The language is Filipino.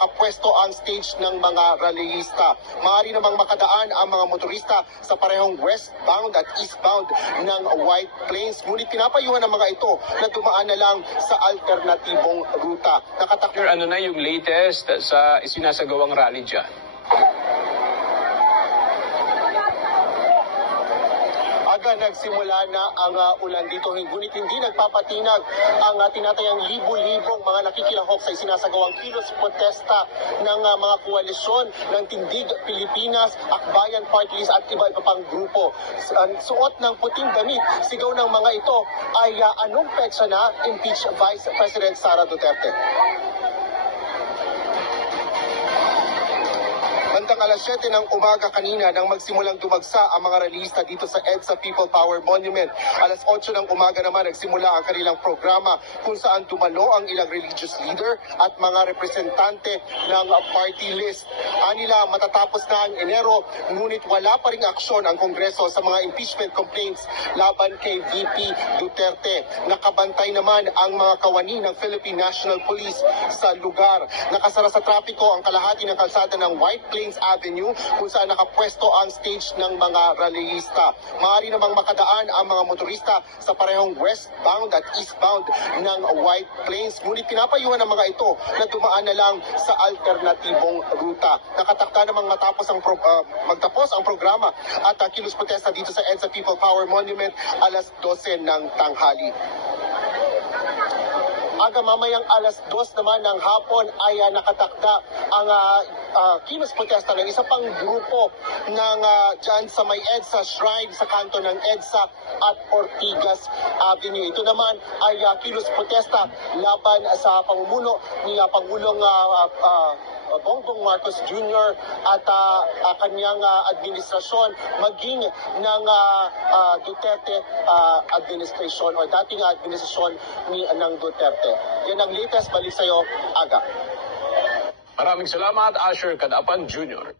nakapwesto ang stage ng mga rallyista. Maaari namang makadaan ang mga motorista sa parehong westbound at eastbound ng White Plains. Ngunit pinapayuhan ng mga ito na dumaan na lang sa alternatibong ruta. Ano na yung latest sa isinasagawang rally dyan? Aga nagsimula na ang ulan dito, ngunit hindi nagpapatinag ang tinatayang libu-libong mga nakikilahok sa isinasagawang kilos protesta ng mga koalisyon ng Tindig Pilipinas, Akbayan Party List at iba-iba pang grupo. Suot ng puting damit, sigaw ng mga ito ay anong petsa na impeach Vice President Sara Duterte. Bandang alas 7 ng umaga kanina nang magsimulang dumagsa ang mga rallyista dito sa EDSA People Power Monument. Alas 8 ng umaga naman nagsimula ang kanilang programa kung saan dumalo ang ilang religious leader at mga representante ng party list. Anila matatapos na ang Enero, ngunit wala pa ring aksyon ang Kongreso sa mga impeachment complaints laban kay VP Duterte. Nakabantay naman ang mga kawani ng Philippine National Police sa lugar. Nakasara sa trapiko ang kalahati ng kalsada ng White Plains Avenue kung saan nakapwesto ang stage ng mga rallyista. Maaari namang makadaan ang mga motorista sa parehong westbound at eastbound ng White Plains. Ngunit pinapayuhan ng mga ito na dumaan na lang sa alternatibong ruta. Nakatakda namang magtapos ang programa at kilos protesta dito sa EDSA People Power Monument alas 12 ng tanghali. Aga mamayang alas 2 naman ng hapon ay nakatakda ang kilos protesta ng isa pang grupo ng dyan sa may EDSA Shrine sa kanto ng EDSA at Ortigas Avenue. Ito naman ay kilos protesta laban sa pamumuno ni Pangulong Bongbong Marcos Jr. at kanyang administrasyon maging ng Duterte administration o dating administrasyon ng Duterte. Yan ang latest, balik sa'yo, Aga. Maraming salamat, Asher Cadapan Jr.